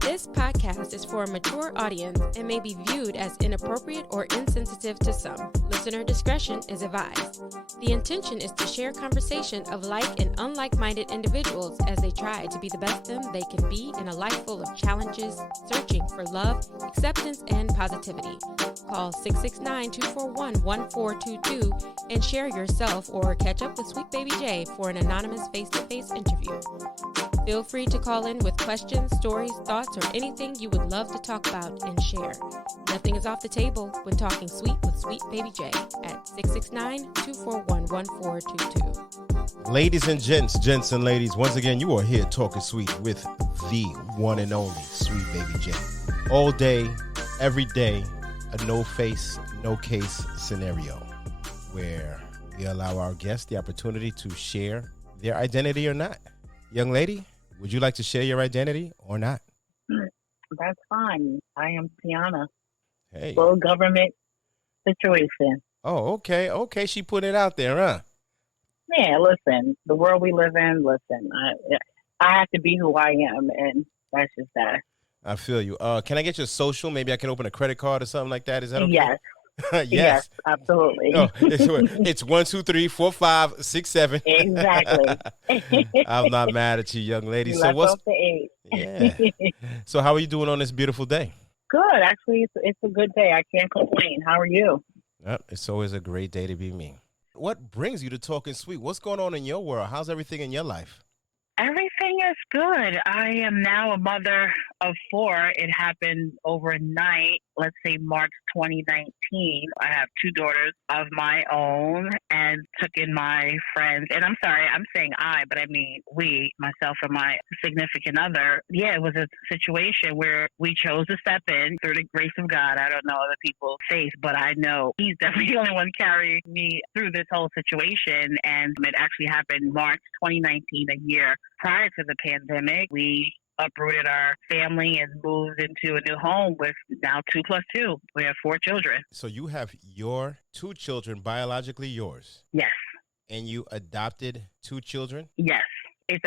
This podcast is for a mature audience and may be viewed as inappropriate or insensitive to some. Listener discretion is advised. The intention is to share conversation of like and unlike-minded individuals as they try to be the best them they can be in a life full of challenges, searching for love, acceptance, and positivity. Call 669-241-1422 and share yourself or catch up with SweetBaby Jay for an anonymous face-to-face interview. Feel free to call in with questions, stories, thoughts, or anything you would love to talk about and share. Nothing is off the table when talking sweet with SweetBaby Jay at 669-241-1422. Ladies and gents and ladies, once again, you are here talking sweet with the one and only SweetBaby Jay. All day, every day, a no face, no case scenario where we allow our guests the opportunity to share their identity or not. Young lady, would you like to share your identity or not? That's fine. I am Tiana. Hey. Full government situation. Oh, okay. Okay, she put it out there, huh? Yeah, listen, the world we live in, I have to be who I am, and that's just that. I feel you. Can I get your social? Maybe I can open a credit card or something like that. Is that okay? Yes. Yes. Yes, absolutely. Oh, it's 1, 2, 3, 4, 5, 6, 7. Exactly. I'm not mad at you, young lady. So what's off the 8? Yeah. So how are you doing on this beautiful day? Good. Actually, it's a good day. I can't complain. How are you? It's always a great day to be me. What brings you to Talking Sweet? What's going on in your world? How's everything in your life? Everything is good. I am now a mother of 4. It happened overnight, let's say March 2019. I have 2 daughters of my own and took in my friends. And I'm sorry, I'm saying I, but I mean we, myself and my significant other. Yeah, it was a situation where we chose to step in through the grace of God. I don't know other people's faith, but I know He's definitely the only one carrying me through this whole situation. And it actually happened March 2019, a year prior to the pandemic. We uprooted our family and moved into a new home with now 2 plus 2. We have 4 children. So you have your 2 children biologically yours? Yes. And you adopted 2 children? Yes. We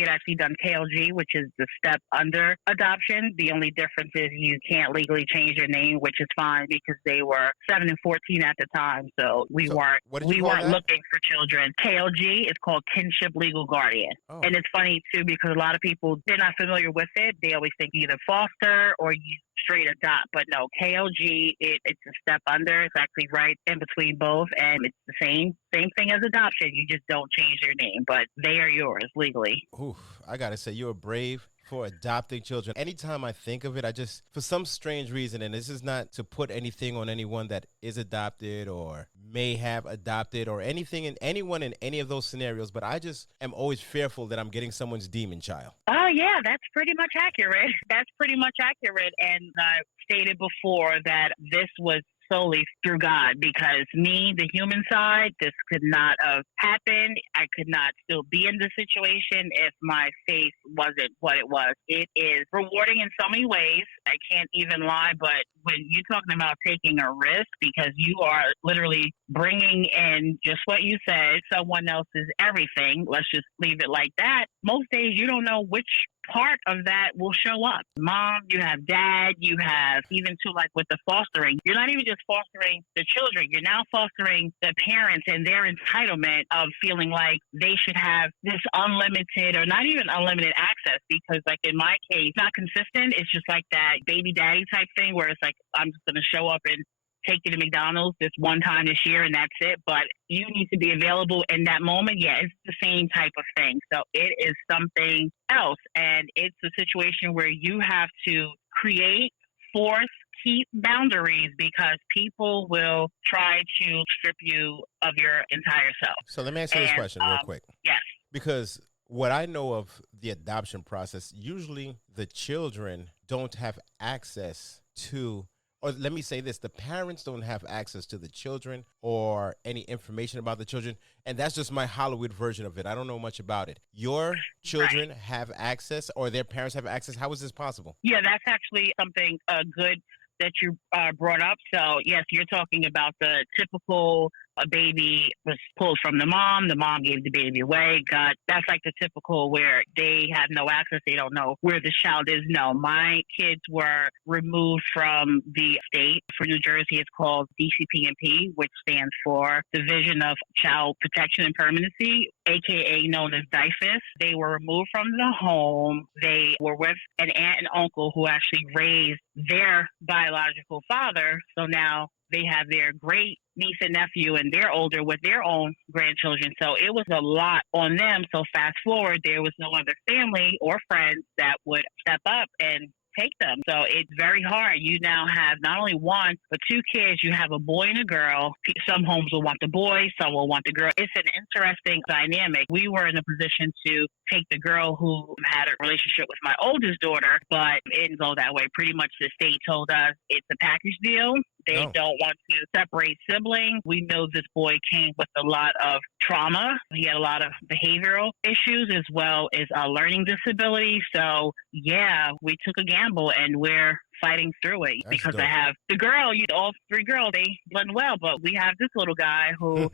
had actually done KLG, which is the step under adoption. The only difference is you can't legally change your name, which is fine because they were 7 and 14 at the time. So we weren't looking for children. KLG is called Kinship Legal Guardian. Oh. And it's funny too, because a lot of people, they're not familiar with it. They always think either foster or you straight adopt, but no, KLG, it's a step under. It's actually right in between both, and it's the same thing as adoption. You just don't change your name, but they are yours legally. Oof, I gotta say, you're brave for adopting children. Anytime I think of it, I just, for some strange reason, and this is not to put anything on anyone that is adopted or may have adopted or anything in anyone in any of those scenarios, but I just am always fearful that I'm getting someone's demon child. Oh, yeah, that's pretty much accurate. That's pretty much accurate. And I've stated before that this was solely through God, because me, the human side, this could not have happened. I could not still be in this situation if my faith wasn't what it was. It is rewarding in so many ways. I can't even lie, but when you're talking about taking a risk, because you are literally bringing in just what you said, someone else's everything, let's just leave it like that. Most days you don't know which part of that will show up. Mom, you have dad, you have even too, like with the fostering, you're not even just fostering the children, you're now fostering the parents and their entitlement of feeling like they should have this unlimited or not even unlimited access, because like in my case, not consistent. It's just like that baby daddy type thing where it's like, I'm just going to show up and take you to McDonald's this one time this year and that's it. But you need to be available in that moment. Yeah, it's the same type of thing. So it is something else. And it's a situation where you have to create, force, keep boundaries, because people will try to strip you of your entire self. So let me ask you this question real quick. Yes. Because what I know of the adoption process, usually the children don't have access to, or let me say this, the parents don't have access to the children or any information about the children. And that's just my Hollywood version of it. I don't know much about it. Your children have access, or their parents have access. How is this possible? Yeah, that's actually something good that you brought up. So, yes, you're talking about the typical a baby was pulled from the mom gave the baby away. God, that's like the typical where they have no access, they don't know where the child is. No, my kids were removed from the state. For New Jersey, it's called DCPMP, which stands for Division of Child Protection and Permanency, aka known as DIFUS. They were removed from the home. They were with an aunt and uncle who actually raised their biological father. So now they have their great niece and nephew, and they're older with their own grandchildren. So it was a lot on them. So fast forward, there was no other family or friends that would step up and take them. So it's very hard. You now have not only one, but two kids. You have a boy and a girl. Some homes will want the boy, some will want the girl. It's an interesting dynamic. We were in a position to take the girl who had a relationship with my oldest daughter, but it didn't go that way. Pretty much the state told us it's a package deal. They don't want to separate siblings. We know this boy came with a lot of trauma. He had a lot of behavioral issues as well as a learning disability. So, yeah, we took a gamble and we're fighting through it. That's because dope. I have the girl, all three girls, they blend well, but we have this little guy who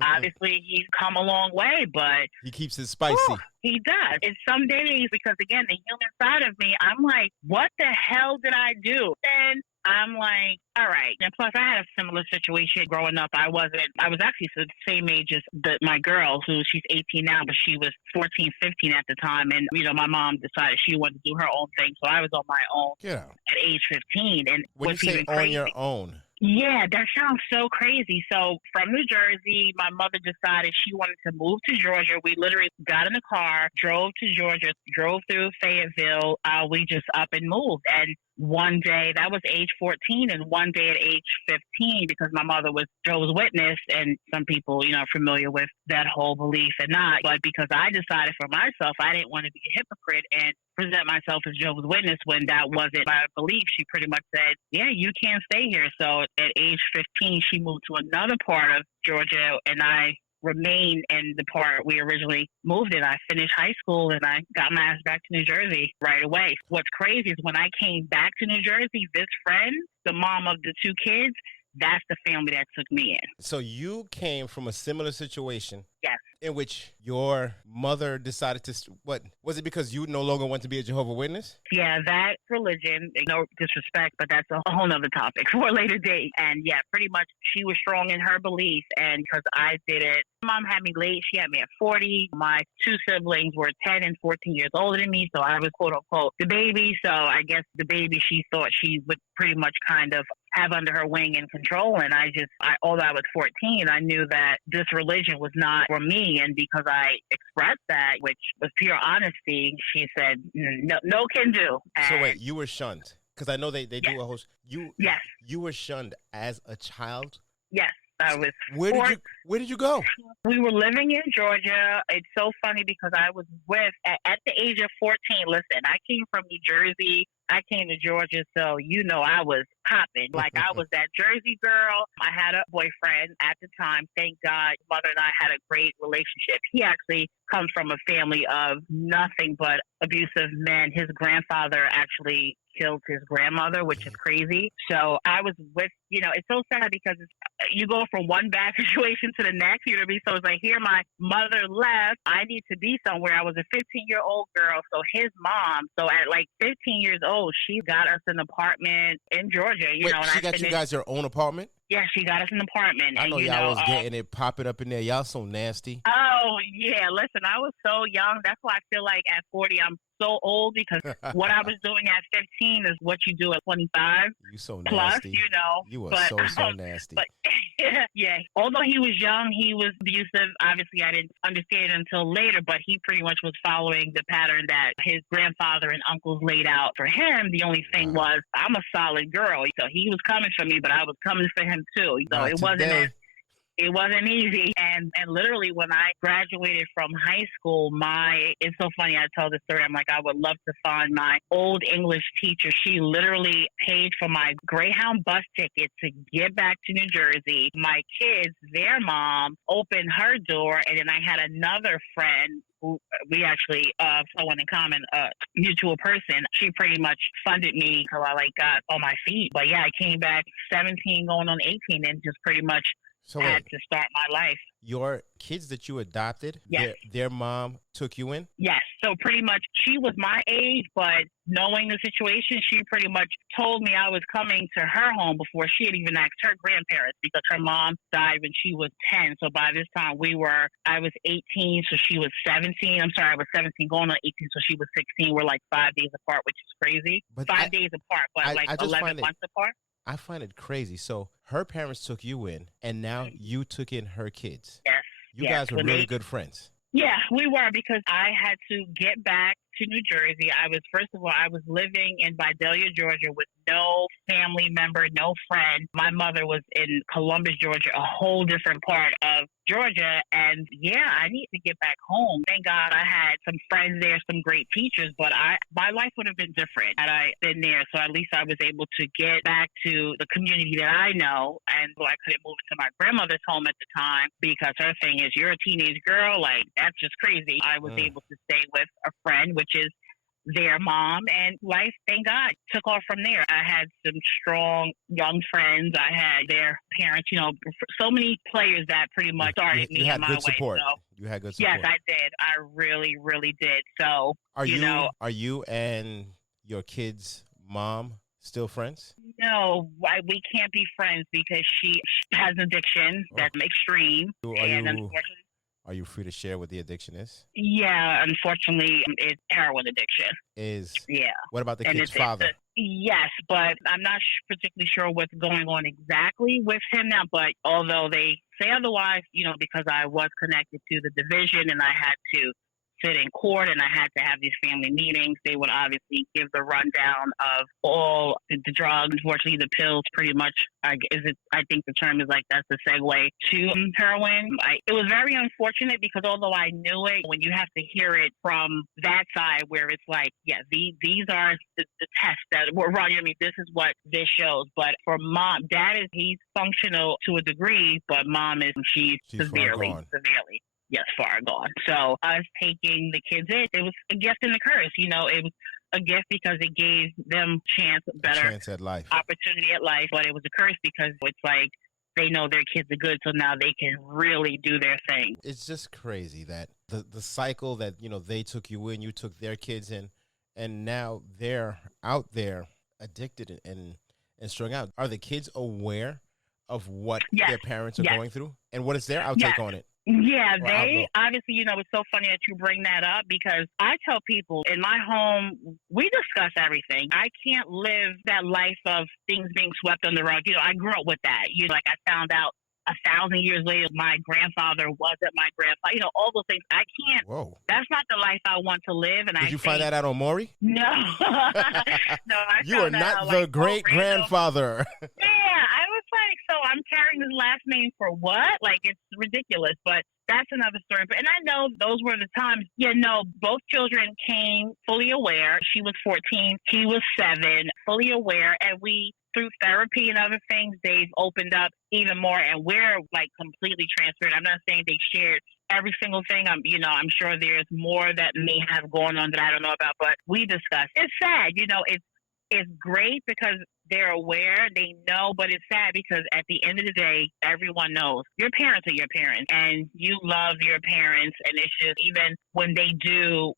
obviously he's come a long way, but he keeps it spicy. He does. And some days, because again, the human side of me, I'm like, what the hell did I do? And I'm like, all right. And plus, I had a similar situation growing up. I was actually the same age as my girl, she's 18 now, but she was 14, 15 at the time. And, my mom decided she wanted to do her own thing. So I was on my own at age 15. And when you say on your own? Yeah, that sounds so crazy. So from New Jersey, my mother decided she wanted to move to Georgia. We literally got in the car, drove to Georgia, drove through Fayetteville. We just up and moved. And one day, that was age 14, and one day at age 15, because my mother was Jehovah's Witness, and some people, are familiar with that whole belief and not. But because I decided for myself, I didn't want to be a hypocrite and present myself as Jehovah's Witness when that wasn't my belief. She pretty much said, yeah, you can't stay here. So at age 15, she moved to another part of Georgia, and I remained in the part we originally moved in. I finished high school and I got my ass back to New Jersey right away. What's crazy is when I came back to New Jersey, this friend, the mom of the two kids, that's the family that took me in. So you came from a similar situation. Yes. In which your mother decided to, what, was it because you no longer want to be a Jehovah's Witness? Yeah, that religion, no disrespect, but that's a whole nother topic for a later date. And yeah, pretty much she was strong in her beliefs, and because I did it, mom had me late. She had me at 40. My two siblings were 10 and 14 years older than me, so I was quote unquote the baby. So I guess the baby she thought she would pretty much kind of have under her wing and control. And although I was 14, I knew that this religion was not for me. And because I expressed that, which was pure honesty, she said, no can do. And so wait, you were shunned? Because I know they do a host. Yes. You were shunned as a child? Yes. I was. Where did you go? We were living in Georgia. It's so funny because I was at the age of 14. Listen, I came from New Jersey. I came to Georgia, so I was popping. Like, I was that Jersey girl. I had a boyfriend at the time. Thank God, mother and I had a great relationship. He actually comes from a family of nothing but abusive men. His grandfather actually killed his grandmother, which is crazy. So I was with, it's so sad because you go from one bad situation to the next, you know what I mean? So it's like, here my mother left. I need to be somewhere. I was a 15-year-old girl. So his mom, at like 15 years old, she got us an apartment in Georgia. Wait, she got you guys your own apartment? Yeah, she got us an apartment. I know y'all was getting it popping up in there. Y'all so nasty. Oh, yeah. Listen, I was so young. That's why I feel like at 40, I'm so old, because what I was doing at 15 is what you do at 25. You so nasty. Plus, You were so nasty. But, yeah. Although he was young, he was abusive. Obviously, I didn't understand it until later, but he pretty much was following the pattern that his grandfather and uncles laid out for him. The only thing was, I'm a solid girl. So he was coming for me, but I was coming for him too. So it wasn't easy. And literally when I graduated from high school, it's so funny, I tell this story. I'm like, I would love to find my old English teacher. She literally paid for my Greyhound bus ticket to get back to New Jersey. My kids, their mom opened her door, and then I had another friend who we actually, someone in common, mutual person. She pretty much funded me until I got on my feet. But yeah, I came back 17 going on 18 and just pretty much So had wait, to start my life. your kids that you adopted, Yes. their mom took you in? Yes. So pretty much she was my age, but knowing the situation, she pretty much told me I was coming to her home before she had even asked her grandparents because her mom died when she was 10. So by this time I was 18, so she was 17. I'm sorry, I was 17 going on 18, so she was 16. We're like 5 days apart, which is crazy. But 5 days apart, but like I just 11 find months apart. I find it crazy. So her parents took you in, and now you took in her kids. Yes. You yes. guys were really good friends. Yeah, we were because I had to get back to New Jersey. I was living in Vidalia, Georgia with no family member, no friend. My mother was in Columbus, Georgia, a whole different part of Georgia. And yeah, I need to get back home. Thank God I had some friends there, some great teachers, but my life would have been different had I been there. So at least I was able to get back to the community that I know. And so I couldn't move into my grandmother's home at the time because her thing is, you're a teenage girl. Like, that's just crazy. I was able to stay with a friend, which is their mom, and life, thank God, took off from there. I had some strong young friends. I had their parents, so many players that pretty much started me in my way. Support. So, you had good support. yes, I did. I really, really did. So, are you and your kid's mom still friends? No, we can't be friends because she has an addiction that's extreme, and unfortunately. Are you free to share what the addiction is? Yeah, unfortunately, it's heroin addiction. What about the kid's father? Yes, but I'm not particularly sure what's going on exactly with him now. But although they say otherwise, because I was connected to the division and I had to sit in court and I had to have these family meetings, they would obviously give the rundown of all the drugs. Unfortunately, the pills pretty much, I think the term is like, that's the segue to heroin. It was very unfortunate because although I knew it, when you have to hear it from that side where it's like, yeah, these are the tests that were run. I mean, this is what this shows. But for mom, he's functional to a degree, but mom she's severely. Yes, far gone. So us taking the kids in, it was a gift and a curse. It was a gift because it gave them better chance at life, opportunity at life. But it was a curse because it's like they know their kids are good, so now they can really do their thing. It's just crazy that the cycle that they took you in, you took their kids in, and now they're out there addicted and strung out. Are the kids aware of what their parents are going through, and what is their outtake on it? Yeah, they obviously, it's so funny that you bring that up because I tell people in my home, we discuss everything. I can't live that life of things being swept under the rug. I grew up with that. Like I found out 1,000 years later, my grandfather wasn't my grandfather. All those things. I can't. Whoa. That's not the life I want to live. And Did you find that out on Maury? No. No, you are not the great-grandfather. Yeah, I was like, so I'm carrying his last name for what? Like, it's ridiculous. But that's another story. And I know those were the times. Both children came fully aware. She was 14. He was 7, fully aware. And through therapy and other things, they've opened up even more. And we're like completely transparent. I'm not saying they shared every single thing. I'm sure there's more that may have gone on that I don't know about, but we discuss. It's sad. It's great because they're aware, they know, but it's sad because at the end of the day, everyone knows your parents are your parents and you love your parents. And it's just, even when they do,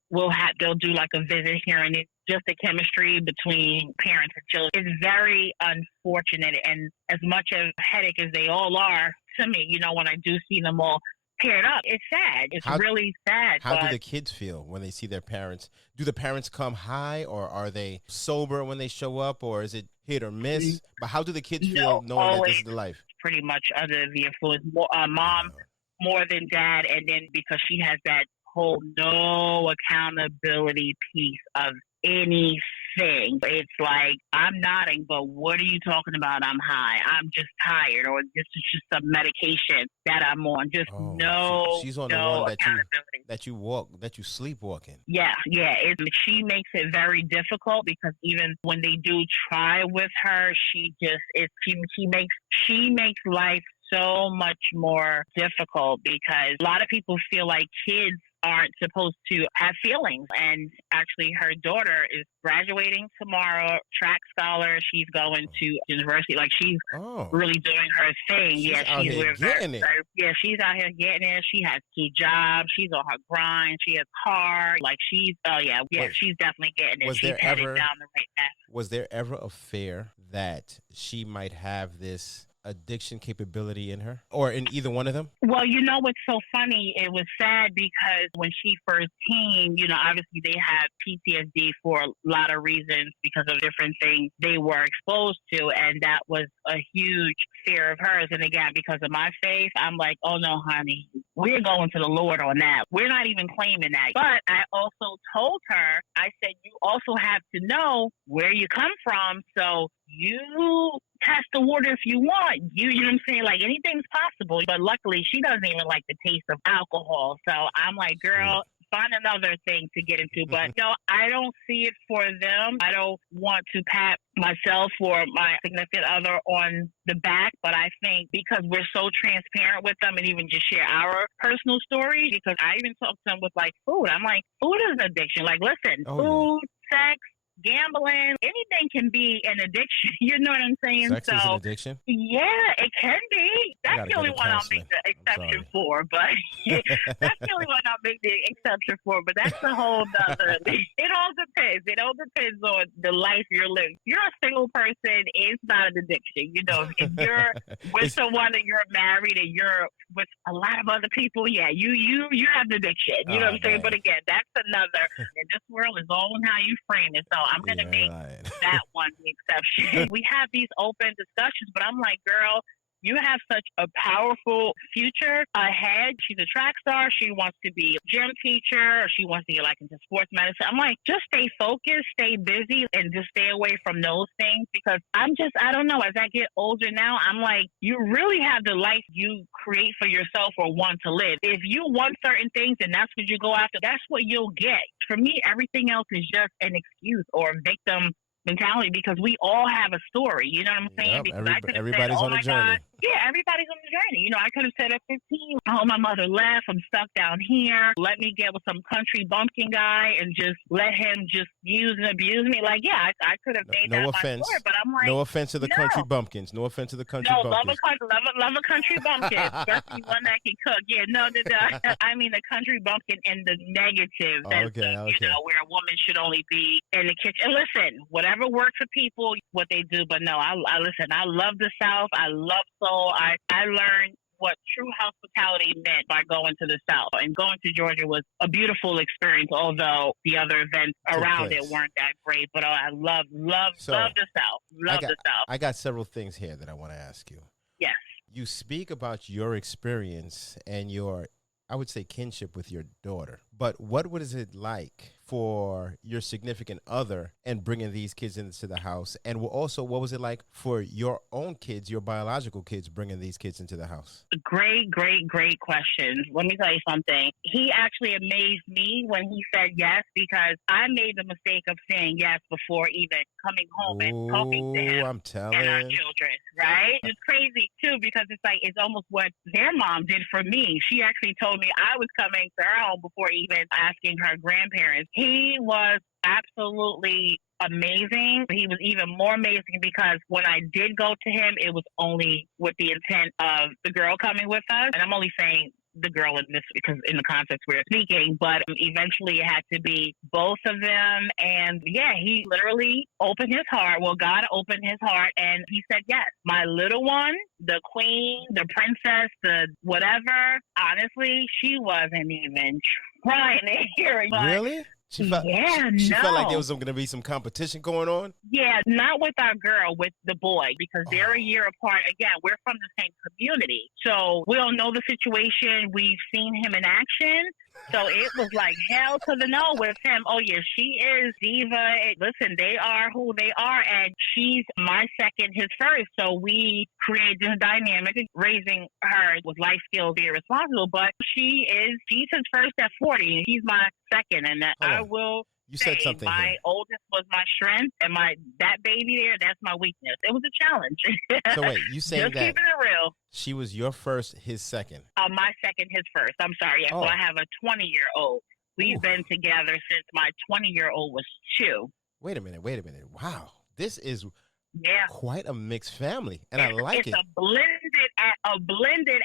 they'll do like a visit here and it's just the chemistry between parents and children. It's very unfortunate. And as much of a headache as they all are to me, when I do see them all paired up, it's sad. It's really sad. How do the kids feel when they see their parents? Do the parents come high, or are they sober when they show up, or is it hit or miss? But how do the kids feel knowing that this is the life? Pretty much under the influence. Mom more than dad, and then because she has that whole no accountability piece of anything. It's like, I'm nodding, but what are you talking about? I'm high. I'm just tired, or this is just some medication that I'm on. Just she's on the one that you sleepwalking. Yeah. She makes it very difficult because even when they do try with her, she makes life so much more difficult because a lot of people feel like kids aren't supposed to have feelings. And actually, her daughter is graduating tomorrow, track scholar. She's going to university. Like, she's really doing her thing. She's out here getting it. Yeah, she's out here getting it. She has 2 jobs. She's on her grind. She has a car. Like, she's she's definitely getting it. She's headed down the right path. Was there ever a fear that she might have this addiction capability in her, or in either one of them? Well, you know what's so funny? It was sad because when she first came, you know, obviously they had PTSD for a lot of reasons because of different things they were exposed to, and that was a huge fear of hers. And again, because of my faith, I'm like, oh no, honey, we're going to the Lord on that. We're not even claiming that. But I also told her, I said, you also have to know where you come from, so you test the water if you want. You know what I'm saying? Like, anything's possible. But luckily, she doesn't even like the taste of alcohol. So I'm like, girl, find another thing to get into. But no, I don't see it for them. I don't want to pat myself or my significant other on the back, but I think because we're so transparent with them and even just share our personal stories, because I even talk to them with like food. I'm like, food is an addiction. Like, listen, food, sex, gambling, anything can be an addiction. You know what I'm saying? Sex is an addiction? Yeah, it can be. That's the only one I'll make the exception for. But that's the only one I'll make the exception for. But that's a whole other. It all depends. It all depends on the life you're living. If you're a single person, it's not an addiction. You know, if you're with someone and you're married and you're with a lot of other people, yeah, you have the addiction. You know what I'm saying? But again, that's another. And this world is all in how you frame it. So I'm going to make that one the exception. We have these open discussions, but I'm like, girl, you have such a powerful future ahead. She's a track star. She wants to be a gym teacher, or she wants to get like into sports medicine. I'm like, just stay focused, stay busy, and just stay away from those things, because I don't know, as I get older now, I'm like, you really have the life you create for yourself or want to live. If you want certain things and that's what you go after, that's what you'll get. For me, everything else is just an excuse or a victim mentality, because we all have a story. You know what I'm saying? Because I could have said, oh my God. Yeah, everybody's on the journey. You know, I could have said at 15, oh, my mother left. I'm stuck down here. Let me get with some country bumpkin guy and just let him just use and abuse me. Like, yeah, I could have made that my story, but I'm like, no offense to the country bumpkins. No offense to the country bumpkins. Love a country bumpkin, especially one that can cook. Yeah, no, I mean the country bumpkin in the negative sense of, you know, where a woman should only be in the kitchen. And listen, whatever works for people, what they do. But no, I listen. I love the South. I love soul. I learned what true hospitality meant by going to the South. And going to Georgia was a beautiful experience, although the other events around it weren't that great. But I love the South. Love the South. I got several things here that I want to ask you. Yes. You speak about your experience and your, I would say, kinship with your daughter. But what was it like for your significant other and bringing these kids into the house? And also, what was it like for your own kids, your biological kids, bringing these kids into the house? Great questions. Let me tell you something. He actually amazed me when he said yes, because I made the mistake of saying yes before even coming home and talking to him and our children, right? It's crazy, too, because it's like, it's almost what their mom did for me. She actually told me I was coming to her home before even asking her grandparents. He was absolutely amazing. He was even more amazing because when I did go to him, it was only with the intent of the girl coming with us. And I'm only saying the girl in this because in the context we're speaking, but eventually it had to be both of them. And yeah, he literally opened his heart. Well, God opened his heart and he said yes. My little one, the queen, the princess, the whatever, honestly, she wasn't even trying to hear it. Really? She felt like there was going to be some competition going on? Yeah, not with our girl, with the boy, because they're a year apart. Again, we're from the same community. So we don't know the situation. We've seen him in action. So it was like hell to the no with him. Oh, yeah, she is diva. Listen, they are who they are, and she's my second, his first. So we created this dynamic, raising her with life skills, being responsible. But she's his first at 40, and he's my second. And I will You said something my here. oldest was my strength, and that baby there, that's my weakness. It was a challenge. So wait, you saying Just that keeping it real. she was your first, his second? My second, his first. I'm sorry. Yeah, Oh. so I have a 20-year-old. We've Ooh. been together since my 20-year-old was 2. Wait a minute. Wow, this is Yeah. quite a mixed family, and I like it's it. a blended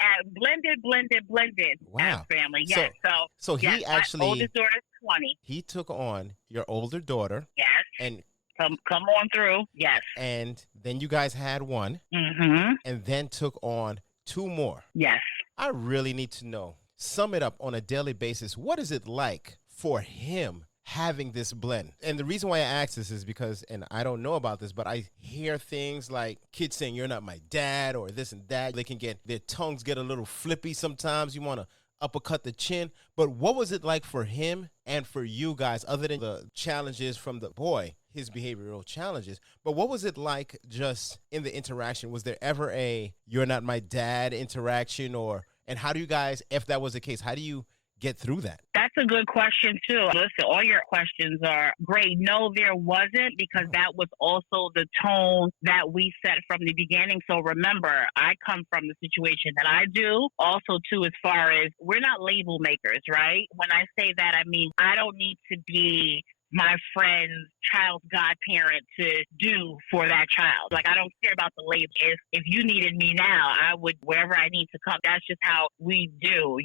Wow. family. Yes. So he yes, actually, my oldest daughter's 20. he took on your older daughter. Yes. And come on through. Yes. And then you guys had one, Mm-hmm. and then took on 2 more. Yes. I really need to know. Sum it up on a daily basis. What is it like for him having this blend? And the reason why I ask this is because, and I don't know about this, but I hear things like kids saying, "You're not my dad," or this and that. They can their tongues get a little flippy sometimes. You want to uppercut the chin. But what was it like for him and for you guys, other than the challenges from the boy, his behavioral challenges? But what was it like just in the interaction? Was there ever a "you're not my dad" interaction? And how do you guys, if that was the case, how do you get through that? That's a good question, too. Listen, all your questions are great. No, there wasn't, because that was also the tone that we set from the beginning. So remember, I come from the situation that I do. Also, too, as far as we're not label makers, right? When I say that, I mean, I don't need to be my friend's child's godparent to do for that child. Like, I don't care about the label. If you needed me now, I would, wherever I need to come. That's just how we do.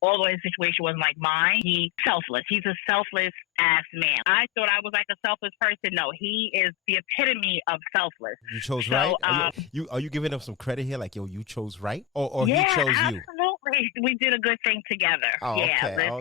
Although his situation wasn't like mine, he's selfless. He's a selfless ass man. I thought I was like a selfless person. No, he is the epitome of selfless. You chose right? Are you giving him some credit here? Like, yo, you chose right? Or yeah, he chose you? Absolutely. We did a good thing together. Oh, Yeah.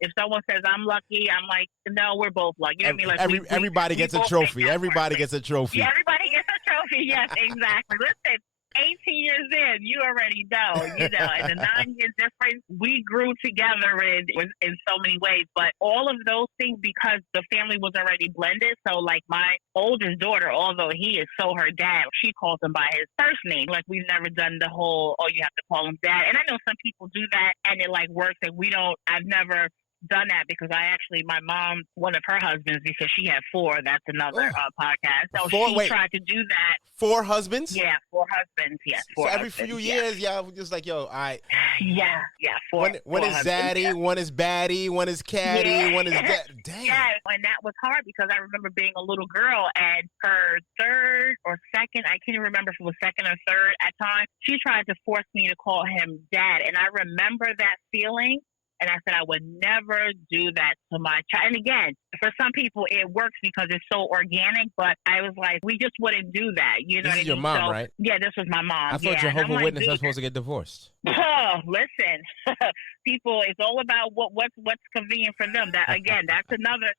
If someone says I'm lucky, I'm like, no, we're both lucky. You know what I mean? Like, everybody gets a trophy. Everybody gets a trophy. Yeah, everybody gets a trophy. Yes, exactly. Listen, 18 years in, you already know, and the 9 years difference, we grew together in so many ways. But all of those things, because the family was already blended. So, like, my oldest daughter, although he is so her dad, she calls him by his first name. Like, we've never done the whole, you have to call him dad. And I know some people do that, and it, like, works, and I've never done that, because my mom, one of her husbands, because she had 4, that's another podcast. So she tried to do that. 4 husbands? Yeah, 4 husbands, yes. So every few years, y'all just like, yo, all right. Yeah, 4 One is zaddy, yeah. One is baddie, one is caddy, one is dad. Damn. Yeah, and that was hard, because I remember being a little girl, and her third or second, I can't even remember if it was second or third at time, she tried to force me to call him dad. And I remember that feeling. And I said I would never do that to my child. And again, for some people, it works because it's so organic. But I was like, we just wouldn't do that. You know this what is your mom, right? Yeah, this was my mom. I thought Jehovah's Witnesses are supposed to get divorced. Oh, listen, people, it's all about what's convenient for them. That again, that's another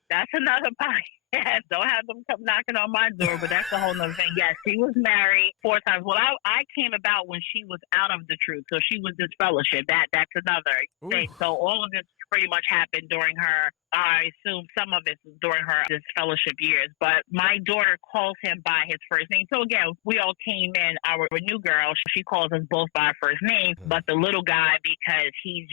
podcast. Don't have them come knocking on my door, but that's a whole nother thing. Yes, she was married 4 times. Well, I came about when she was out of the truth, so she was disfellowship. That's another thing. So all of this pretty much happened during her. I assume some of it during her disfellowship years. But my daughter calls him by his first name. So again, we all came in. Our new girl, she calls us both by our first name. But the little guy, because he's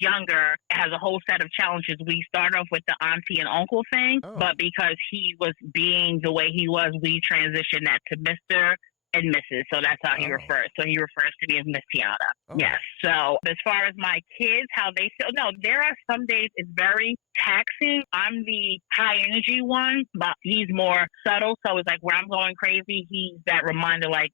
younger, has a whole set of challenges. We start off with the auntie and uncle thing, but because he was being the way he was, we transitioned that to Mr. and Mrs. So that's how he refers. So he refers to me as Miss Tiana. Yes. So as far as my kids, how they feel, no, there are some days it's very taxing. I'm the high energy one, but he's more subtle. So it's like where I'm going crazy, he's that reminder, like,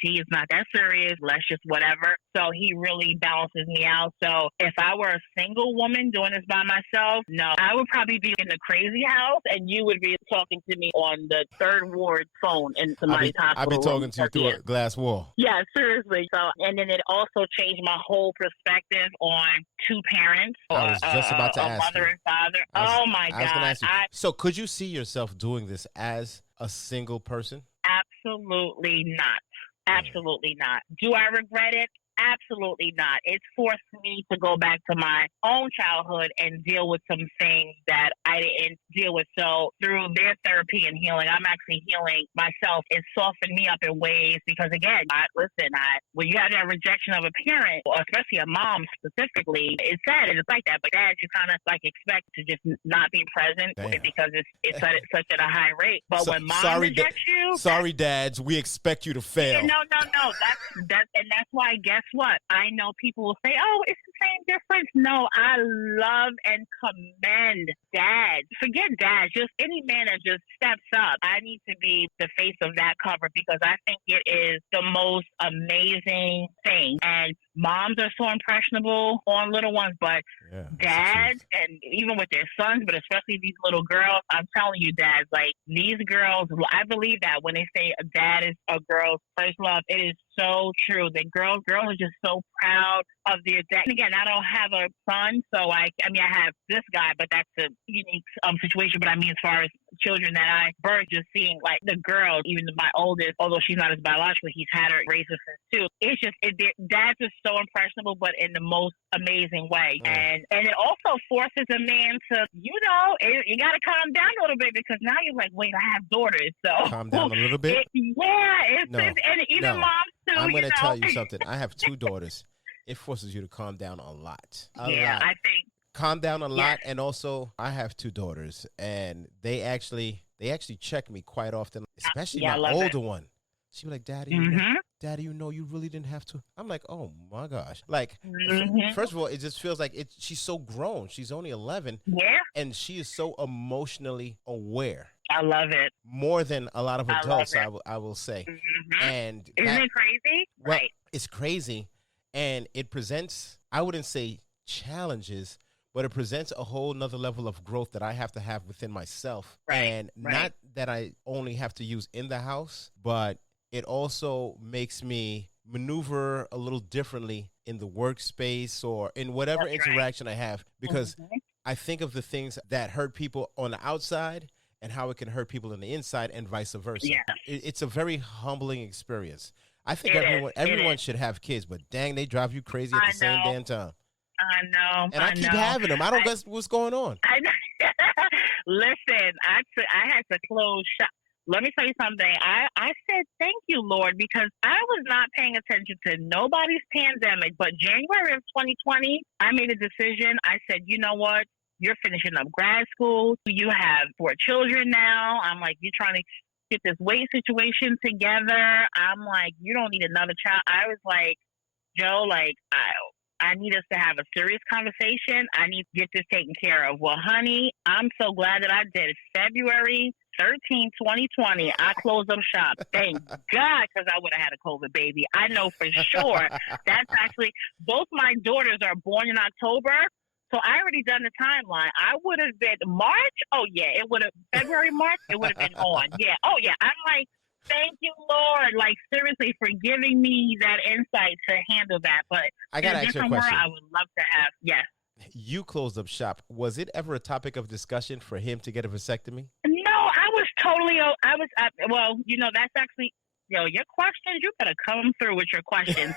he is not that serious. Let's just whatever. So he really balances me out. So if I were a single woman doing this by myself, no, I would probably be in the crazy house, and you would be talking to me on the third ward phone in somebody's hospital. I'd be talking to you through a glass wall. Yeah, seriously. So, and then it also changed my whole perspective on 2 parents. I was just about to ask mother you. and father. Oh my God! I was going to ask you. So could you see yourself doing this as a single person? Absolutely not. Absolutely not. Do I regret it? Absolutely not. It's forced me to go back to my own childhood and deal with some things that I didn't deal with. So through their therapy and healing, I'm actually healing myself. It softened me up in ways because, again, when you have that rejection of a parent, or especially a mom specifically, it's sad and it's like that. But dad, you kind of like expect to just not be present because it's such at a high rate. But when mom rejects you, sorry, dads, we expect you to fail. No. That's why. Guess what? I know people will say, "Oh, it's the same difference." No, I love and commend dads. Forget dads. Just any man that just steps up. I need to be the face of that cover because I think it is the most amazing thing. And moms are so impressionable on little ones, but dads, and even with their sons, but especially these little girls, I'm telling you, dads, like these girls, I believe that when they say a dad is a girl's first love, it is so true. The girls are just so proud of their dad. And again, I don't have a son, so I have this guy, but that's a unique situation. But I mean, as far as children that I birthed, just seeing like the girls, even my oldest, although she's not as biological, he's had her raised her since too. It's just dads are so impressionable, but in the most amazing way. And it also forces a man to, you got to calm down a little bit because now you're like, wait, I have daughters, so calm down a little bit. And even moms too. I'm going to tell you something. I have 2 daughters. It forces you to calm down a lot. A lot. I think. Calm down a lot. And also, I have 2 daughters, and they actually check me quite often, especially my older one. She be like, Daddy, you know you really didn't have to. I'm like, oh, my gosh. Like, first of all, it just feels like she's so grown. She's only 11. Yeah. And she is so emotionally aware. I love it. More than a lot of adults, I will say. And isn't it crazy? Well, it's crazy. And it presents, I wouldn't say challenges, but it presents a whole nother level of growth that I have to have within myself. And not that I only have to use in the house, but it also makes me maneuver a little differently in the workspace or in whatever interaction I have, because I think of the things that hurt people on the outside and how it can hurt people on the inside and vice versa. Yeah. It's a very humbling experience. I think everyone should have kids, but dang, they drive you crazy at the same damn time. I know. And I keep having them. I don't guess what's going on. I know. Listen, I had to close shop. Let me tell you something. I said, thank you, Lord, because I was not paying attention to nobody's pandemic. But January of 2020, I made a decision. I said, you know what? You're finishing up grad school. You have 4 children now. I'm like, you're trying to get this weight situation together. I'm like, you don't need another child. I was like, Joe, like, I need us to have a serious conversation. I need to get this taken care of. Well, honey, I'm so glad that I did it. February 13, 2020, I closed up shop. Thank God, because I would have had a COVID baby. I know for sure. That's actually, both my daughters are born in October. So I already done the timeline. I would have been March. Oh, yeah. It would have, February, March, it would have been on. Yeah. Oh, yeah. I'm like, thank you, Lord. Like, seriously, for giving me that insight to handle that. But I got to ask you a question. I would love to have, yes. You closed up shop. Was it ever a topic of discussion for him to get a vasectomy? No, I was totally, well, you know, that's actually, your questions, you better come through with your questions.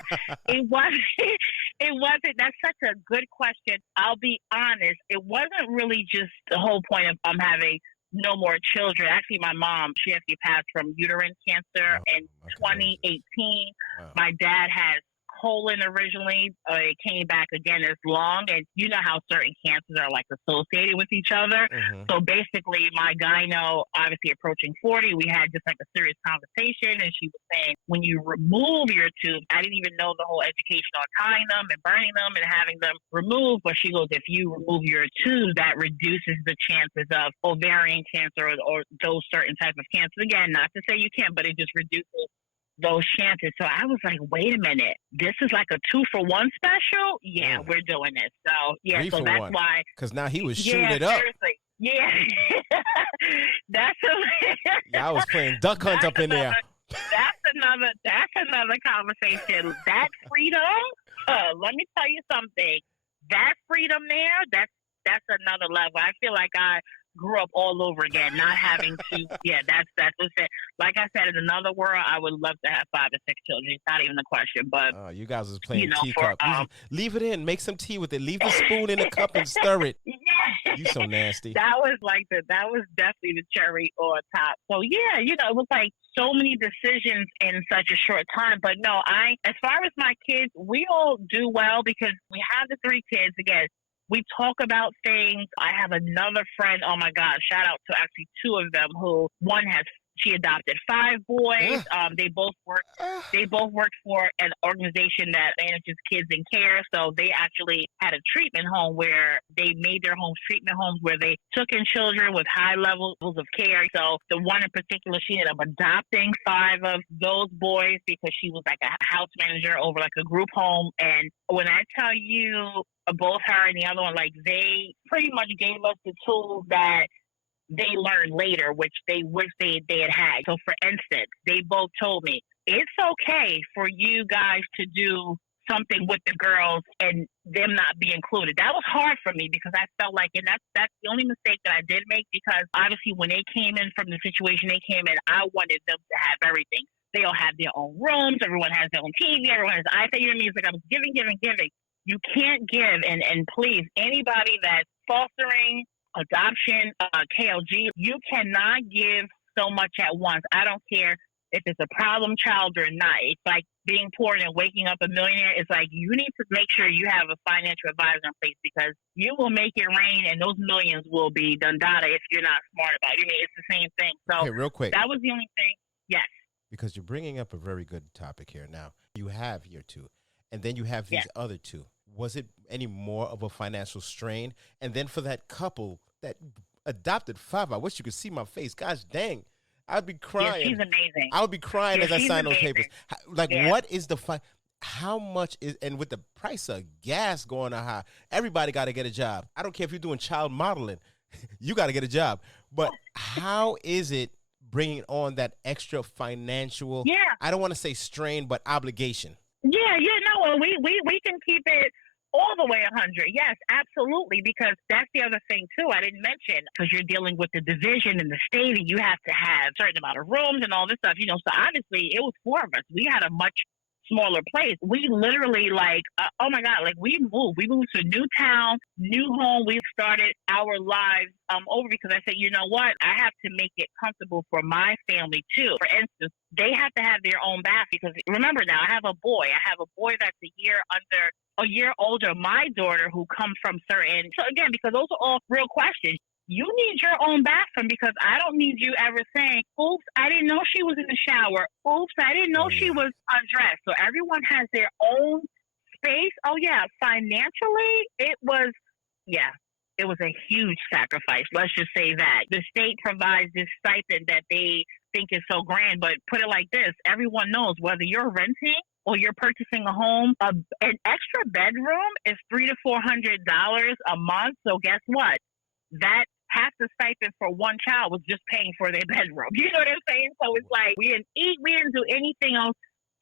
It wasn't, that's such a good question. I'll be honest. It wasn't really just the whole point of having no more children. Actually, my mom, she actually passed from uterine cancer in 2018. Wow. My dad has colon originally. It came back again as long. And you know how certain cancers are like associated with each other. So basically, my gyno, obviously approaching 40, we had just like a serious conversation. And she was saying, when you remove your tube, I didn't even know the whole education on tying them and burning them and having them removed. But she goes, if you remove your tube, that reduces the chances of ovarian cancer or those certain type of cancers. Again, not to say you can't, but it just reduces those chances. So I was like, wait a minute, this is like a 2-for-1 special? Yeah, we're doing this. So yeah, so that's why. Because now he was shooting it up. Seriously. Yeah. I was playing duck hunt up in there. That's another conversation. That freedom, let me tell you something. That freedom there, that's another level. I feel like I grew up all over again, not having to. Yeah, that's what's it. Like I said, in another world, I would love to have 5 or 6 children. It's not even a question. But you guys was playing for teacup. Leave it in. Make some tea with it. Leave the spoon in the cup and stir it. Yeah. You so nasty. That was definitely the cherry on top. So yeah, it was like so many decisions in such a short time. But no, as far as my kids, we all do well because we have the 3 kids. Again, we talk about things. I have another friend. Oh my God! Shout out to actually 2 of them. Who one she adopted 5 boys. They both worked for an organization that manages kids in care. So they actually had a treatment home where they made their homes treatment homes where they took in children with high levels of care. So the one in particular, she ended up adopting 5 of those boys because she was like a house manager over like a group home. And when I tell you, both her and the other one, like they pretty much gave us the tools that they learned later, which they wish they had. So, for instance, they both told me, it's okay for you guys to do something with the girls and them not be included. That was hard for me because I felt like, and that's the only mistake that I did make because obviously when they came in from the situation they came in, I wanted them to have everything. They all have their own rooms. Everyone has their own TV. Everyone has iPad. You know what I mean? It's like I was giving. You can't give. And please, anybody that's fostering, adoption, KLG, you cannot give so much at once. I don't care if it's a problem child or not. It's like being poor and waking up a millionaire. It's like you need to make sure you have a financial advisor in place because you will make it rain and those millions will be done data if you're not smart about it. I mean, it's the same thing. So okay, real quick. That was the only thing. Yes. Because you're bringing up a very good topic here. Now, you have your 2, and then you have these other 2. Was it any more of a financial strain? And then for that couple that adopted 5, I wish you could see my face. Gosh dang. I'd be crying. Yeah, she's amazing. I would be crying as I sign those papers. Like, what is how much is, and with the price of gas going high, everybody got to get a job. I don't care if you're doing child modeling. You got to get a job. But how is it bringing on that extra financial, I don't want to say strain, but obligation? No, we can keep it all the way 100. Yes, absolutely, because that's the other thing, too. I didn't mention, because you're dealing with the division and the state, and you have to have a certain amount of rooms and all this stuff, So obviously, it was 4 of us. We had a much smaller place. We literally, oh my God, we moved. We moved to a new town, new home. We started our lives over because I said, you know what? I have to make it comfortable for my family too. For instance, they have to have their own bath because remember now, I have a boy. I have a boy that's a year older. My daughter who comes from certain. So again, because those are all real questions. You need your own bathroom because I don't need you ever saying, oops, I didn't know she was in the shower. Oops, I didn't know she was undressed. So everyone has their own space. Oh, yeah. Financially, it was a huge sacrifice. Let's just say that. The state provides this stipend that they think is so grand. But put it like this. Everyone knows whether you're renting or you're purchasing a home, an extra bedroom is $300 to $400 a month. So guess what? That half the stipend for one child was just paying for their bedroom. You know what I'm saying? So it's like we didn't eat, we didn't do anything else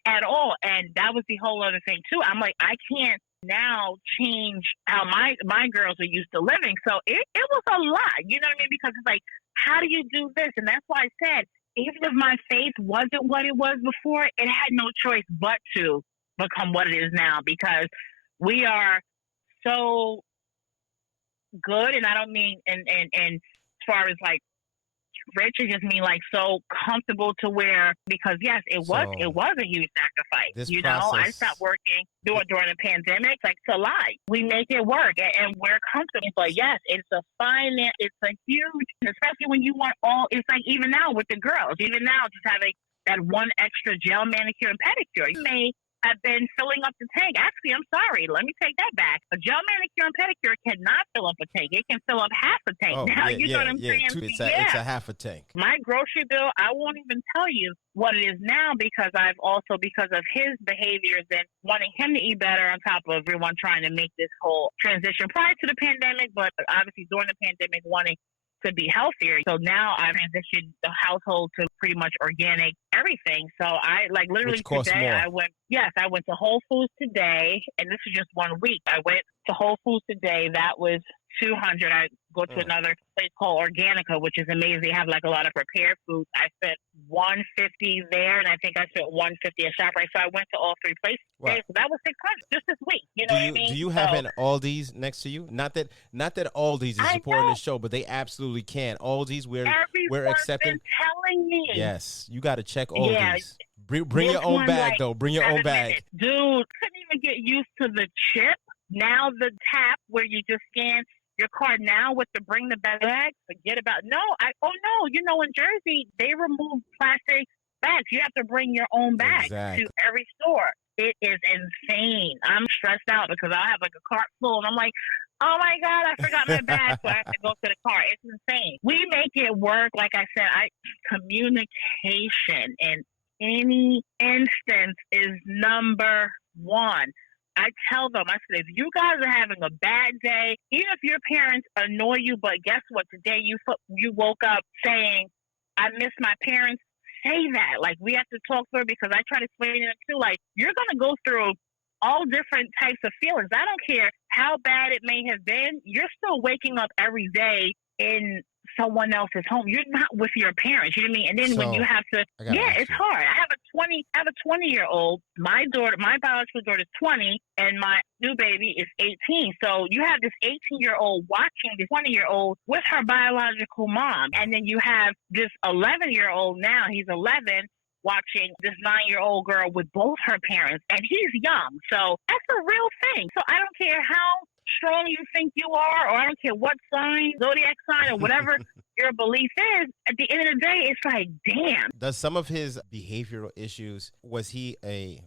at all. And that was the whole other thing too. I'm like, I can't now change how my girls are used to living. So it was a lot. You know what I mean? Because it's like, how do you do this? And that's why I said, even if my faith wasn't what it was before, it had no choice but to become what it is now because we are so good, and I don't mean and as far as like rich, I just mean like so comfortable to where because yes, it was a huge sacrifice. I stopped working during the pandemic. Like it's a lie. We make it work and we're comfortable. But yes, it's a huge, especially when you want it's like even now with the girls, even now just having that one extra gel manicure and pedicure. You may have been filling up the tank. Actually, I'm sorry. Let me take that back. A gel manicure and pedicure cannot fill up a tank. It can fill up half a tank. Now, you know what I'm saying? It's a half a tank. My grocery bill, I won't even tell you what it is now because because of his behaviors and wanting him to eat better on top of everyone trying to make this whole transition prior to the pandemic, but obviously during the pandemic wanting to be healthier. So now I transitioned the household to pretty much organic everything. So I literally today I went to Whole Foods today, and this is just 1 week. I went to Whole Foods today. That was $200. I go to another place called Organica, which is amazing. They have like a lot of prepared foods. I spent $150 there, and I think I spent $150 at ShopRite. So I went to all three places. Wow. So that was $600 just this week. You know what I mean? Do you have an Aldi's next to you? Not that Aldi's is supporting the show, but they absolutely can. Aldi's, we're accepting. Been telling me. Yes, you got to check Aldi's. Yeah. Bring your This own one, bag, like, though. Bring your own bag. Dude, couldn't even get used to the chip. Now the tap where you just scan your card. Now with the bring the bag, forget about. No, you know, in Jersey, they remove plastic bags. You have to bring your own bag to every store. It is insane. I'm stressed out because I'll have like a cart full, and I'm like, oh my God, I forgot my bag, so I have to go to the car. It's insane. We make it work. Like I said, communication in any instance is number one. I tell them, I said, if you guys are having a bad day, even if your parents annoy you, but guess what? Today you woke up saying, I miss my parents. Say that. Like, we have to talk through it, because I try to explain it too. Like, you're going to go through all different types of feelings. I don't care how bad it may have been. You're still waking up every day in someone else's home. You're not with your parents. You know what I mean? And then when you have to, it's hard. I have a 20-year-old. My biological daughter is 20, and my new baby is 18. So you have this 18-year-old watching this 20-year-old with her biological mom, and then you have this 11-year-old now. He's 11. Watching this 9-year-old girl with both her parents, and he's young. So that's a real thing. So I don't care how strong you think you are, or I don't care what sign, zodiac sign, or whatever your belief is, at the end of the day, it's like, damn. Does some of his behavioral issues, was he I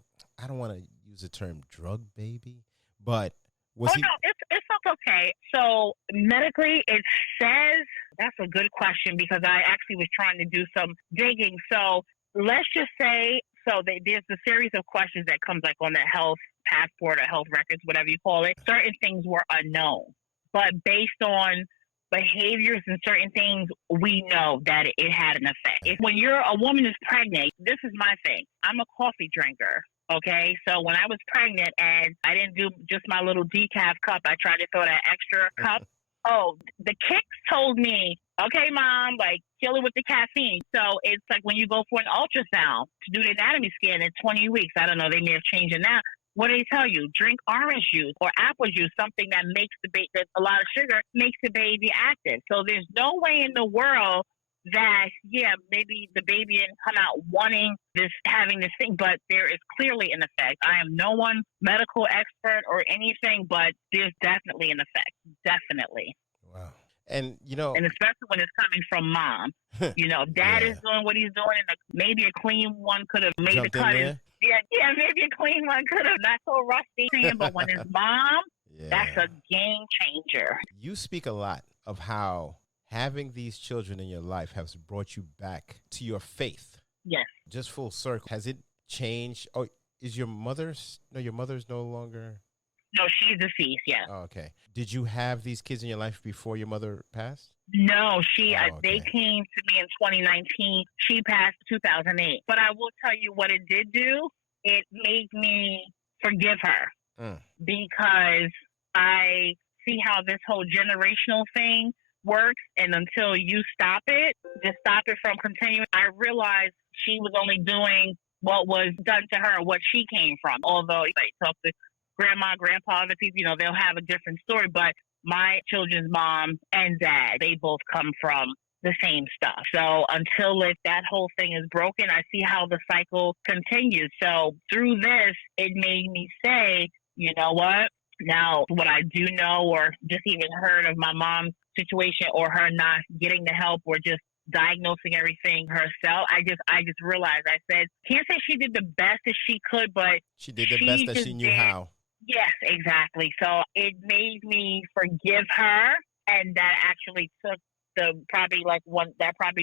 don't want to use the term drug baby, but was he? No, it's okay. So medically, it says, that's a good question, because I actually was trying to do some digging. So let's just say, there's a series of questions that comes like on the health passport or health records, whatever you call it. Certain things were unknown, but based on behaviors and certain things, we know that it had an effect. When a woman is pregnant, this is my thing. I'm a coffee drinker. Okay, so when I was pregnant and I didn't do just my little decaf cup, I tried to throw that extra cup. Oh, the kicks told me, okay, Mom, like, kill it with the caffeine. So it's like when you go for an ultrasound to do the anatomy scan in 20 weeks. I don't know, they may have changed it now. What do they tell you? Drink orange juice or apple juice, something that makes that a lot of sugar makes the baby active. So there's no way in the world that, maybe the baby didn't come out having this thing, but there is clearly an effect. I am no one medical expert or anything, but there's definitely an effect. Definitely. Wow. And, and especially when it's coming from mom, dad is doing what he's doing, and maybe a clean one could have made the cut. Maybe a clean one could have not so rusty, but when it's mom, that's a game changer. You speak a lot of how having these children in your life has brought you back to your faith. Yes. Just full circle. Has it changed? Oh, is your mother's no longer? No, she's deceased, yeah. Oh, okay. Did you have these kids in your life before your mother passed? No, they came to me in 2019. She passed 2008. But I will tell you what it did do. It made me forgive her because I see how this whole generational thing works, and until you stop it from continuing, I realized she was only doing what was done to her, what she came from. Although if I talk to grandma, grandpa, other people, they'll have a different story. But my children's mom and dad, they both come from the same stuff. So until that whole thing is broken, I see how the cycle continues. So through this, it made me say, you know what? Now, what I do know, or just even heard of my mom's situation, or her not getting the help, or just diagnosing everything herself, I just realized, I said, can't say she did the best that she could, but she did the best that she knew how. Yes, exactly. So it made me forgive her, and that actually took probably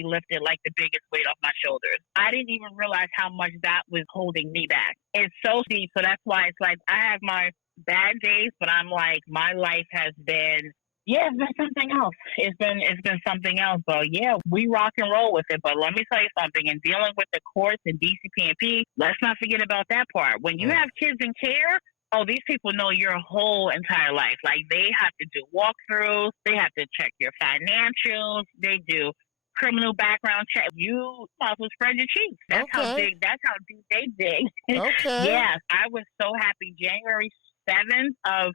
lifted like the biggest weight off my shoulders. I didn't even realize how much that was holding me back. It's so deep. So that's why it's like I have my bad days, but I'm like, my life has been, it's been something else. It's been something else. But we rock and roll with it. But let me tell you something, in dealing with the courts and DCP&P, let's not forget about that part. When you have kids in care, Oh, these people know your whole entire life. Like they have to do walkthroughs, they have to check your financials, they do criminal background check. You might as well spread your cheeks. That's how Okay. big. That's how deep they dig. Okay. Yes, I was so happy. January 7th of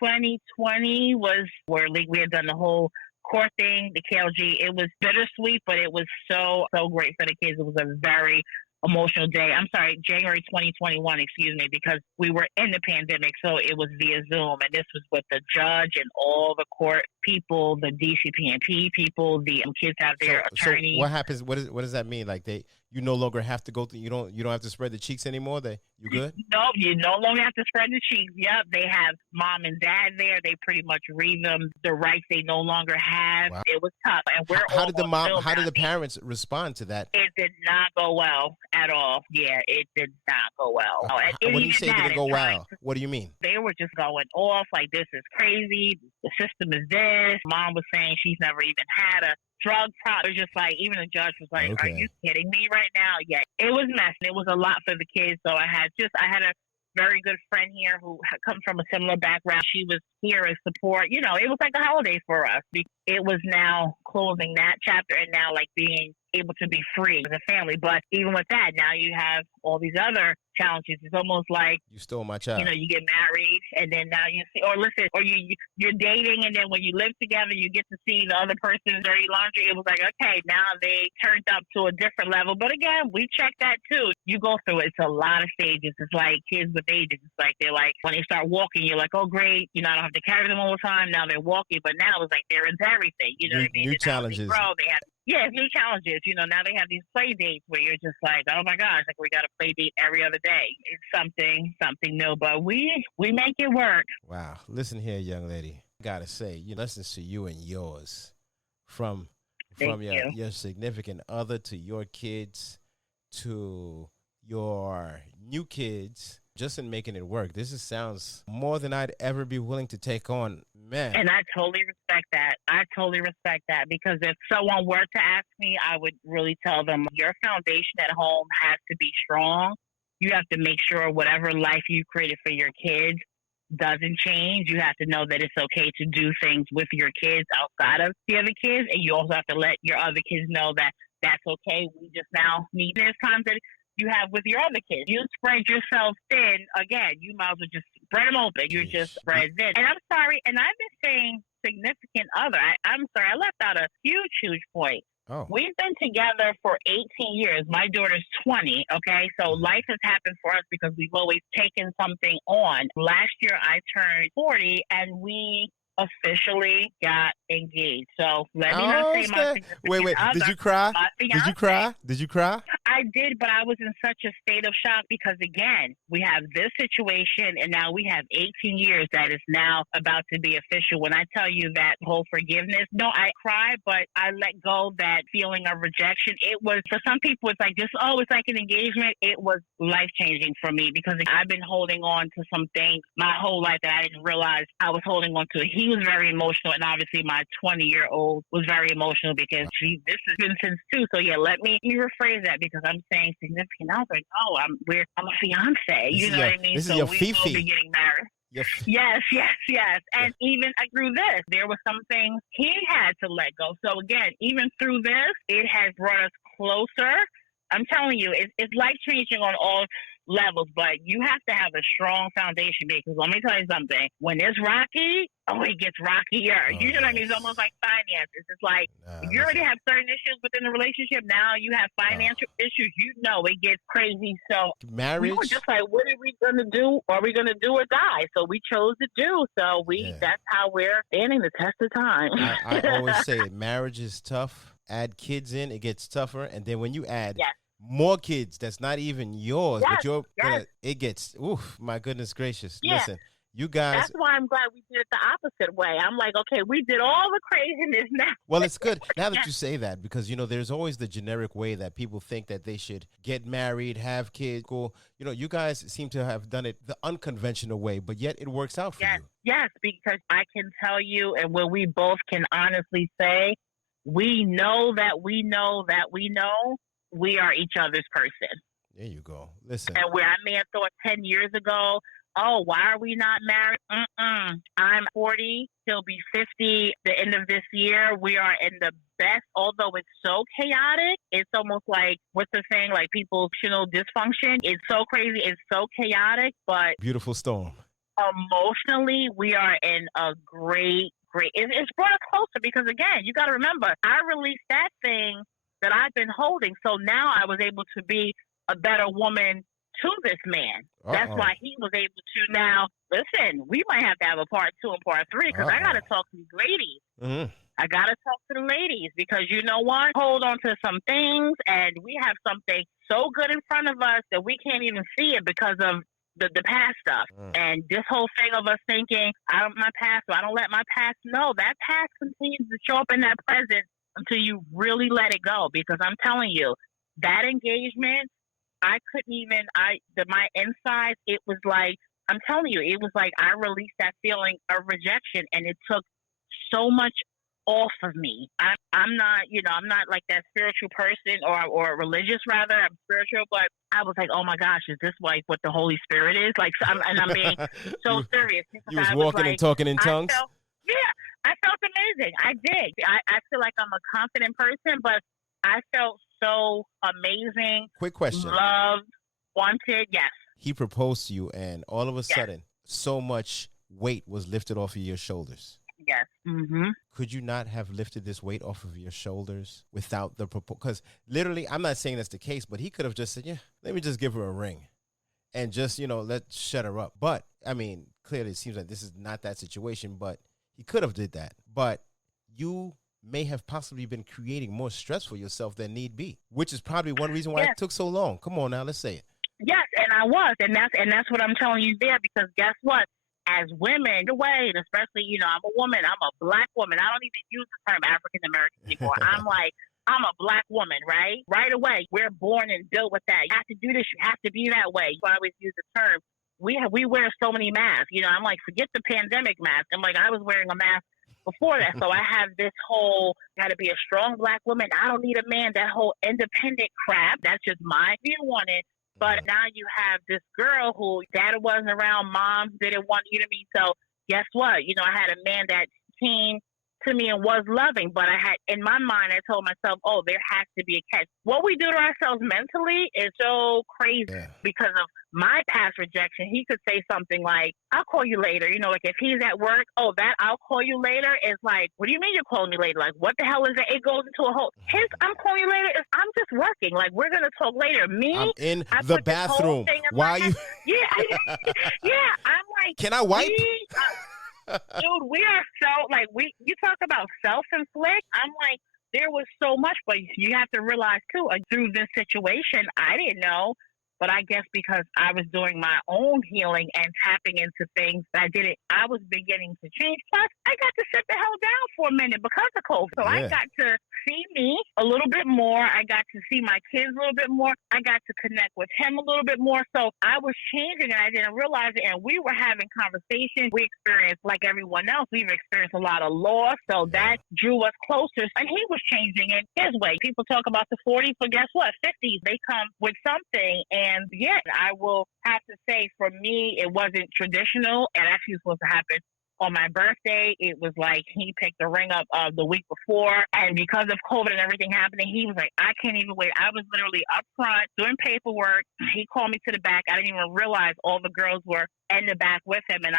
2020 was where we had done the whole court thing, the KLG. It was bittersweet, but it was so great for the kids. It was a very emotional day. I'm sorry, January 2021, excuse me, because we were in the pandemic, so it was via Zoom, and this was with the judge and all the court people, the DCP&P people, the kids have their attorneys. So what happens? What does that mean? Like you no longer have to go through. You don't have to spread the cheeks anymore. You good? No, you no longer have to spread the cheeks. Yep, they have mom and dad there. They pretty much read them the rights they no longer have. Wow. It was tough, and how did the parents respond to that? It did not go well at all. Yeah, it did not go well. What do you say didn't go well? What do you mean? They were just going off like, this is crazy. The system is this. Mom was saying she's never even had a drug problem. Just like, even the judge was like, okay. Are you kidding me right now? Yeah, it was messy. It was a lot for the kids. So I had a very good friend here who comes from a similar background. She was here as support. You know, it was like a holiday for us. It was now closing that chapter and now like being able to be free as a family. But even with that, now you have all these other challenges. It's almost like you stole my child. You know, you get married and then now you're dating, and then when you live together, you get to see the other person's dirty laundry. It was like, okay, now they turned up to a different level. But again, we check that too. You go through it. It's a lot of stages. It's like kids with ages. It's like they're like, when they start walking, you're like, oh great, you know, I don't have to carry them all the time. Now they're walking, but now it's like they're into everything. You know what I mean? New challenges. New challenges. You know, now they have these play dates where you're just like, oh my gosh, like we got a play date every other day. It's something new, but we make it work. Wow. Listen here, young lady. I gotta say, lessons to you and yours, from your significant other to your kids to your new kids, just in making it work. This sounds more than I'd ever be willing to take on, man. And I totally respect that. Because if someone were to ask me, I would really tell them your foundation at home has to be strong. You have to make sure whatever life you created for your kids doesn't change. You have to know that it's okay to do things with your kids outside of the other kids. And you also have to let your other kids know that that's okay. We just now need this time that you have with your other kids. You spread yourself thin, again, you might as well just spread them open. You're just spread thin. And I'm sorry, and I've been saying significant other. I'm sorry, I left out a huge point. Oh. We've been together for 18 years. My daughter's 20, okay? So life has happened for us because we've always taken something on. Last year, I turned 40, and we officially got engaged. So let me not say my significant Wait. other. Did you cry? Did you cry? I did, but I was in such a state of shock because, again, we have this situation, and now we have 18 years that is now about to be official. When I tell you that whole forgiveness, no, I cried, but I let go that feeling of rejection. It was, for some people, it's like just, it's like an engagement. It was life-changing for me because I've been holding on to some things my whole life that I didn't realize I was holding on to. He was very emotional, and obviously my 20-year-old was very emotional because this has been since 2. So yeah, let me rephrase that because I'm saying significant other. No, I'm a fiance. You know what I mean? This so is your we fifi. will be getting married. Yes. And even through this, there were some things he had to let go. So again, even through this, it has brought us closer. I'm telling you, it's life changing on all levels, but you have to have a strong foundation because let me tell you something. When it's rocky, it gets rockier. You know what I mean? It's almost like finances. It's like if you already have certain issues within the relationship, now you have financial issues. You know it gets crazy. So marriage, we were just like, what are we going to do? Are we going to do or die? So we chose to do. So that's how we're standing the test of time. I always say marriage is tough. Add kids in, it gets tougher. And then when you add more kids that's not even yours, but it gets, my goodness gracious. Listen, you guys. That's why I'm glad we did it the opposite way. I'm like, okay, we did all the craziness now. Well, it's good now that you say that because, there's always the generic way that people think that they should get married, have kids, go. You guys seem to have done it the unconventional way, but yet it works out for you. Yes, because I can tell you, and what we both can honestly say, we know that we know we are each other's person. There you go. Listen. And where I may have thought 10 years ago oh, why are we not married? I'm 40. He'll be 50 the end of this year. We are in the best, although it's so chaotic. It's almost like, what's the saying? Like people's emotional dysfunction. It's so crazy. It's so chaotic, but beautiful storm. Emotionally, we are in a great. It's brought us closer because, again, you got to remember, I released that thing that I've been holding. So now I was able to be a better woman to this man. That's why he was able to now, listen, we might have to have a part 2 and part 3 because I got to talk to these ladies. Mm-hmm. I got to talk to the ladies because you know what? Hold on to some things and we have something so good in front of us that we can't even see it because of the past stuff. And this whole thing of us thinking, my past, so I don't let my past, no, that past continues to show up in that present until you really let it go. Because I'm telling you, that engagement, I couldn't even, my insides, it was like, I'm telling you, it was like I released that feeling of rejection and it took so much off of me. I'm not, I'm not like that spiritual person or religious rather. I'm spiritual, but I was like, oh my gosh, is this like what the Holy Spirit is? Like, and I'm being so serious. You was walking and talking in tongues? I felt amazing. I did. I feel like I'm a confident person, but I felt so amazing. Quick question. Loved, wanted, yes. He proposed to you and all of a sudden, so much weight was lifted off of your shoulders. Yes. Mm-hmm. Could you not have lifted this weight off of your shoulders without the proposal? Because literally, I'm not saying that's the case, but he could have just said, yeah, let me just give her a ring and just, let's shut her up. But, I mean, clearly it seems like this is not that situation, but he could have did that. But you may have possibly been creating more stress for yourself than need be, which is probably one reason why it took so long. Come on now, let's say it. Yes, and I was. And that's what I'm telling you there, because guess what? As women, the way, and especially, I'm a woman, I'm a black woman. I don't even use the term African American anymore. I'm a black woman, right? Right away, we're born and built with that. You have to do this. You have to be that way. I always use the term. We wear so many masks. I'm like, forget the pandemic mask. I'm like, I was wearing a mask before that. So I have this whole, got to be a strong black woman. I don't need a man. That whole independent crap. That's just my view on it. But now you have this girl who dad wasn't around, mom didn't want you to meet. So guess what? I had a man that came to me and was loving, but I had, in my mind, I told myself, oh, there has to be a catch. What we do to ourselves mentally is so crazy because of my past rejection. He could say something like, I'll call you later. Like if he's at work, oh, that I'll call you later is like, what do you mean you're calling me later? Like, what the hell is that? It goes into a whole, I'm calling you later is I'm just working. Like, we're going to talk later. Me, I'm in the bathroom. Why are you? Yeah. Yeah. I'm like, can I wipe? Dude, we are so, like, you talk about self-inflict. I'm like, there was so much, but you have to realize, too, through this situation, I didn't know, but I guess because I was doing my own healing and tapping into things that I was beginning to change. Plus, I got to sit the hell down for a minute because of COVID. So I got to see me a little bit more. I got to see my kids a little bit more. I got to connect with him a little bit more. So I was changing and I didn't realize it. And we were having conversations. We experienced, like everyone else, we've experienced a lot of loss. So that drew us closer. And he was changing in his way. People talk about the 40s, but guess what? 50s, they come with something. And yet, I will have to say, for me, it wasn't traditional. It actually was supposed to happen on my birthday. It was like he picked the ring up the week before. And because of COVID and everything happening, he was like, I can't even wait. I was literally up front doing paperwork. He called me to the back. I didn't even realize all the girls were in the back with him. And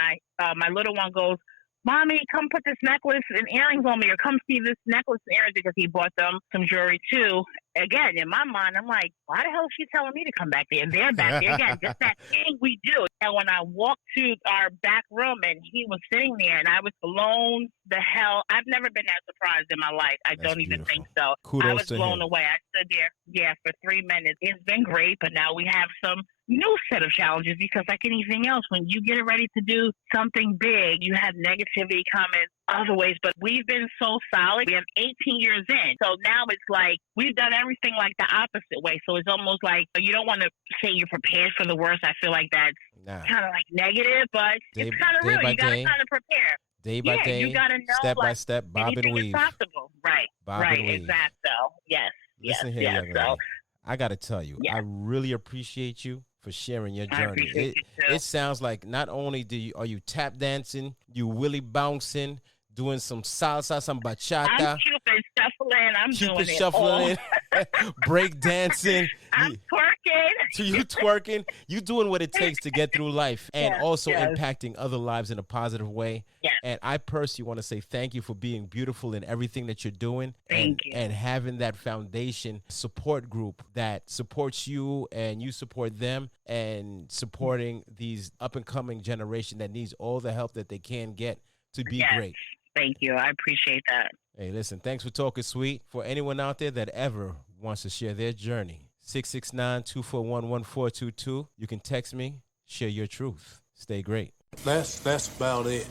my little one goes, Mommy, come put this necklace and earrings on me, or come see this necklace and earrings, because he bought them some jewelry too. Again, in my mind, I'm like, why the hell is she telling me to come back there? And they're back there again. Just that thing we do. And when I walked to our back room and he was sitting there, and I was blown the hell. I've never been that surprised in my life. I don't even think so. Kudos I was to blown him. away. I stood there, for 3 minutes. It's been great, but now we have some new set of challenges, because like anything else, when you get ready to do something big, you have negativity coming other ways. But we've been so solid. We have 18 years in. So now it's like we've done everything like the opposite way. So it's almost like, you don't want to say you're prepared for the worst. I feel like that's kind of like negative, but it's kind of real. You got to kind of prepare. Day by day, you gotta know, step by step, bob and weave. Is possible. Right. Bob and weave. Exactly. Yes. Listen here, young lady. I got to tell you, I really appreciate you for sharing your I journey. appreciate you too. It sounds like not only are you tap dancing, you willy bouncing, doing some salsa, some bachata. I'm Cupid shuffling. I'm Cupid doing shuffling, it all. break dancing. I'm twerking. So you twerking, you doing what it takes to get through life, and also yes. impacting other lives in a positive way. Yes. And I personally want to say thank you for being beautiful in everything that you're doing. Thank you. And having that foundation support group that supports you and you support them, and supporting these up and coming generation that needs all the help that they can get to be great. Thank you. I appreciate that. Hey, listen, thanks for talking, Sweet. For anyone out there that ever wants to share their journey, 669-241-1422. You can text me, share your truth. Stay great. That's about it.